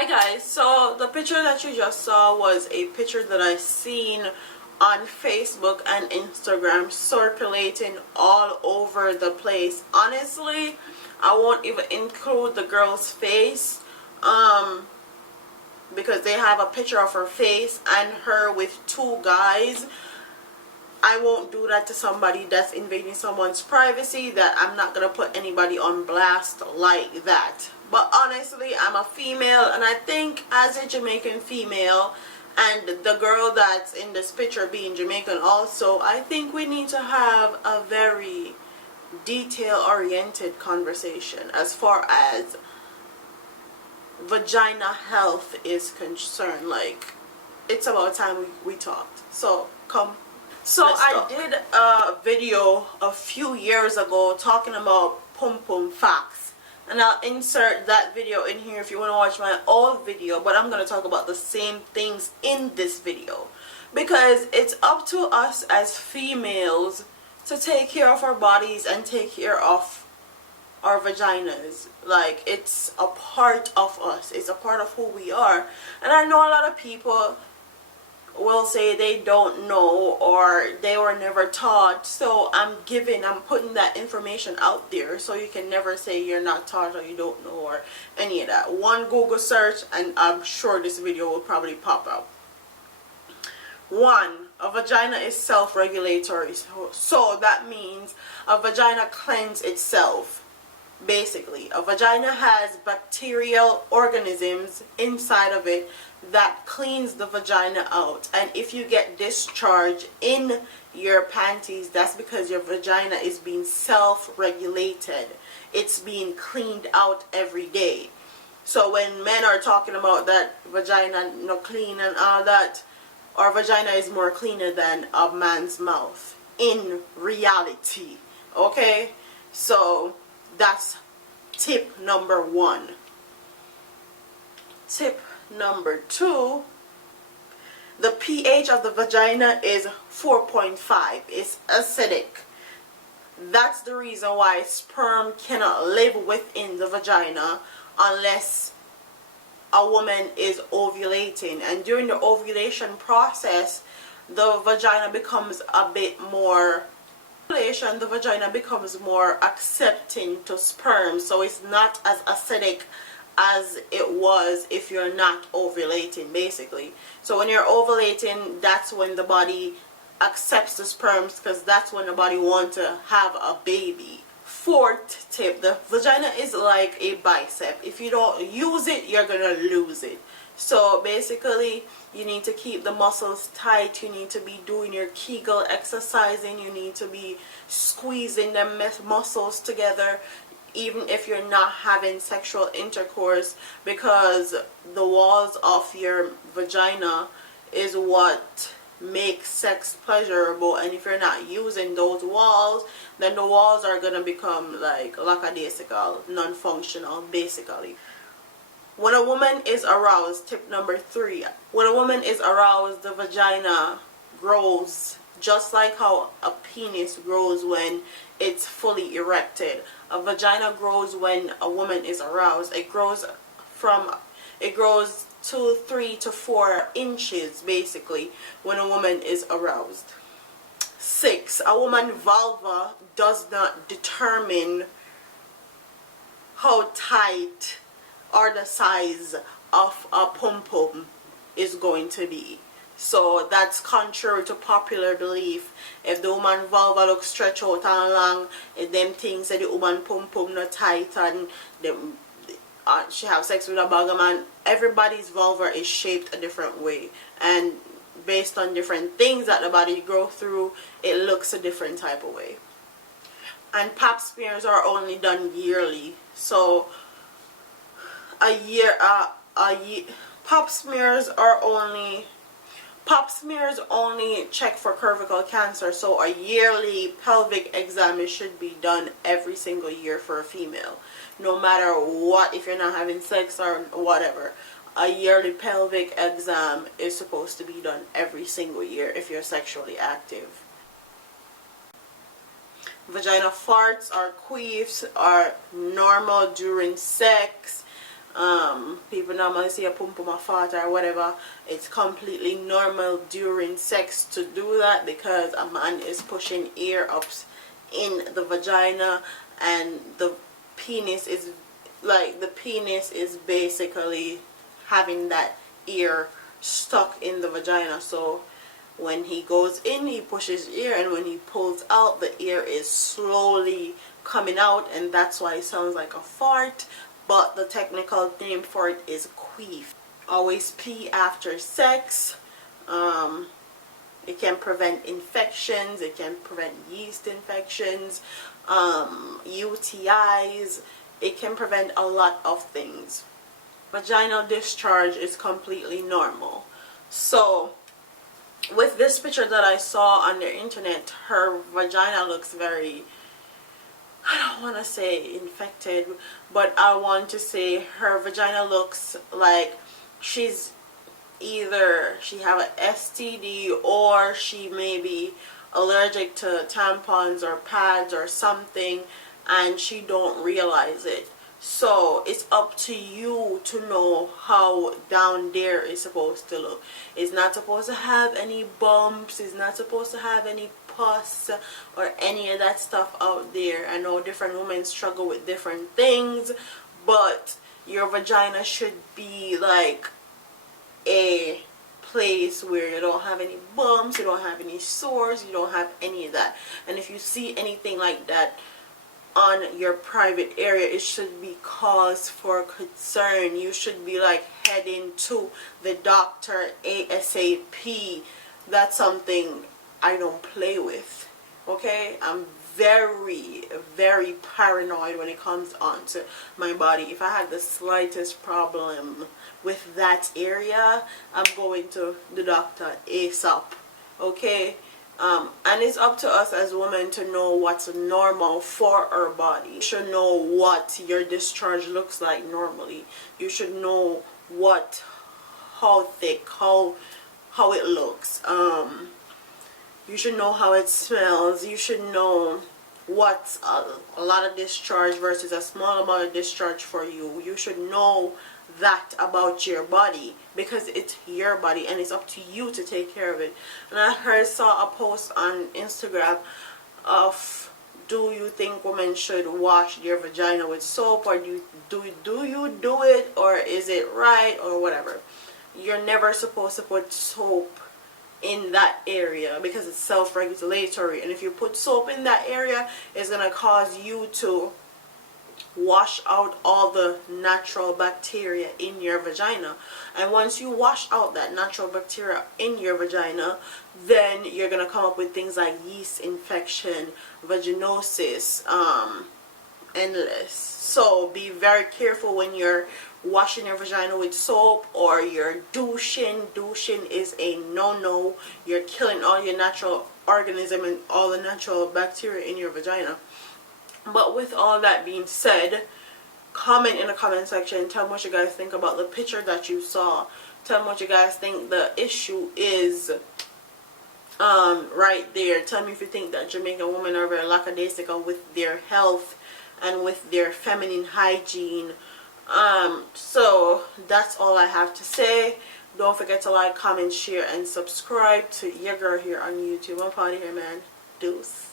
Hi guys, so the picture that you just saw was a picture that I seen on Facebook and Instagram circulating all over the place. Honestly, I won't even include the girl's face because they have a picture of her face and her with two guys. I won't do that to somebody that's invading someone's privacy. That I'm not gonna put anybody on blast like that. But honestly, I'm a female, and I think as a Jamaican female, and the girl that's in this picture being Jamaican also, I think we need to have a very detail-oriented conversation as far as vagina health is concerned. Like, it's about time we talked. So come. So I did a video a few years ago talking about Pumpum facts, and I'll insert that video in here if you want to watch my old video, but I'm going to talk about the same things in this video because it's up to us as females to take care of our bodies and take care of our vaginas. Like, it's a part of us, it's a part of who we are. And I know a lot of people will say they don't know or they were never taught, so I'm putting that information out there so you can never say you're not taught or you don't know or any of that. One Google search and I'm sure this video will probably pop up. 1. A vagina is self-regulatory, so that means a vagina cleanses itself. Basically, a vagina has bacterial organisms inside of it that cleans the vagina out, and if you get discharge in your panties, that's because your vagina is being self-regulated. It's being cleaned out every day. So when men are talking about that vagina no clean and all that, our vagina is more cleaner than a man's mouth in reality. Okay, so that's tip number 1. Tip number 2, the pH of the vagina is 4.5. It's acidic. That's the reason why sperm cannot live within the vagina unless a woman is ovulating, and during the ovulation process the vagina becomes a bit more the vagina becomes more accepting to sperm, so it's not as acidic as it was if you're not ovulating, basically. So when you're ovulating, that's when the body accepts the sperms, because that's when the body wants to have a baby. 4th tip, the vagina is like a bicep. If you don't use it, you're gonna lose it. So basically, you need to keep the muscles tight. You need to be doing your Kegel exercising. You need to be squeezing the muscles together, even if you're not having sexual intercourse, because the walls of your vagina is what makes sex pleasurable, and if you're not using those walls, then the walls are gonna become like lackadaisical, non-functional, basically. When a woman is aroused, tip number 3, when a woman is aroused, the vagina grows just like how a penis grows when it's fully erected. A vagina grows when a woman is aroused. It grows 2, 3 to 4 inches basically when a woman is aroused. 6, a woman's vulva does not determine how tight or the size of a pum-pum is going to be. So that's contrary to popular belief. If the woman vulva looks stretched out and long, if them things that the woman pum-pum not tight and she have sex with a bag of man, everybody's vulva is shaped a different way, and based on different things that the body go through, it looks a different type of way. And pap smears are only done yearly, so pap smears only check for cervical cancer, so a yearly pelvic exam should be done every single year for a female, no matter what. If you're not having sex or whatever, a yearly pelvic exam is supposed to be done every single year if you're sexually active. Vagina farts or queefs are normal during sex. People normally say a pumpum a fart or whatever. It's completely normal during sex to do that, because a man is pushing air up in the vagina, and the penis is basically having that air stuck in the vagina. So when he goes in, he pushes air, and when he pulls out, the air is slowly coming out, and that's why it sounds like a fart. But the technical name for it is queef. Always pee after sex. It can prevent infections. It can prevent yeast infections, UTIs. It can prevent a lot of things. Vaginal discharge is completely normal. So with this picture that I saw on the internet, her vagina looks very, I don't want to say infected, but I want to say her vagina looks like she's either she have an STD, or she may be allergic to tampons or pads or something, and she don't realize it. So it's up to you to know how down there is supposed to look. It's not supposed to have any bumps. It's not supposed to have any pus or any of that stuff out there. I know different women struggle with different things, but your vagina should be like a place where you don't have any bumps, you don't have any sores, you don't have any of that. And if you see anything like that on your private area, it should be cause for concern. You should be like heading to the doctor ASAP. That's something I don't play with. Okay, I'm very, very paranoid when it comes on to my body. If I had the slightest problem with that area, I'm going to the doctor ASAP. Okay, and it's up to us as women to know what's normal for our body. You should know what your discharge looks like normally. You should know how thick, how it looks. You should know how it smells. You should know what's a lot of discharge versus a small amount of discharge for you. You should know that about your body, because it's your body and it's up to you to take care of it. And I saw a post on Instagram of, do you think women should wash their vagina with soap, or do you do it, or is it right, or whatever. You're never supposed to put soap in that area, because it's self-regulatory, and if you put soap in that area, it's gonna cause you to wash out all the natural bacteria in your vagina. And once you wash out that natural bacteria in your vagina, then you're gonna come up with things like yeast infection, vaginosis, endless. So be very careful when you're washing your vagina with soap, or you're douching. Douching is a no-no. You're killing all your natural organism and all the natural bacteria in your vagina. But with all that being said, comment in the comment section. Tell me what you guys think about the picture that you saw. Tell me what you guys think the issue is right there. Tell me if you think that Jamaican women are very lackadaisical with their health and with their feminine hygiene. So that's all I have to say. Don't forget to like, comment, share, and subscribe to your girl here on YouTube. I'm out of here, man. Deuce.